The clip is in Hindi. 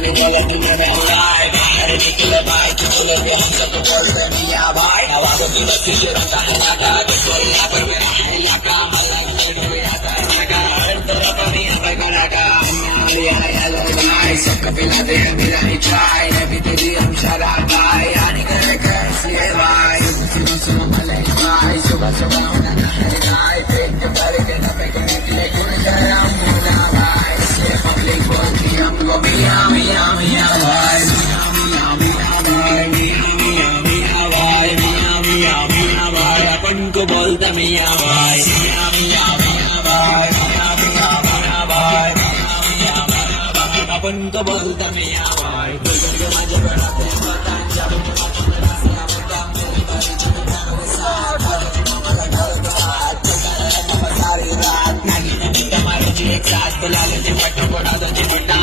नहीं बोले तुमने मैं उड़ाए बाहर निकले भाई बोले कि हम सब बोलते मियाँ भाई आवाज़ों की बस्ती से रखता है नाका देखो यहाँ पर मेरा है इलाका मलंग लेने आता है नाका हर तरफ मियाँ भाई को नाका लिया या लगाए सबका पिलाते हैं मेरा ही ट्राई अभी तेरी हम शराब भाई आने करे कैसे भाई सुनो मलंग भाई सुबह सुबह होना है भाई पेट के भर के नफे के निकले गुड़ गरम होना भाई से पब्लिक बोलती हमको मियाँ मियाँ मियाँ भाई मियाँ मियाँ मियाँ भाई मियाँ मियाँ मियाँ भाई मियाँ मियाँ मियाँ भाई अपन को बोलता मियाँ भाई मियाँ मियाँ मियाँ भाई मियाँ मियाँ मियाँ भाई मियाँ मियाँ मियाँ भाई अपन को बोलता मियाँ भाई कोई करके मजे बढ़ाते हैं बताएं जब के माथे में रास्ता में काम मेरी बारी चले मेरे साथ हमारा घर के साथ चलता रहता सारी रात नागी ने हमारे जी एक साथ बुला लेते बट्टो बढ़ा दो जी बट्टा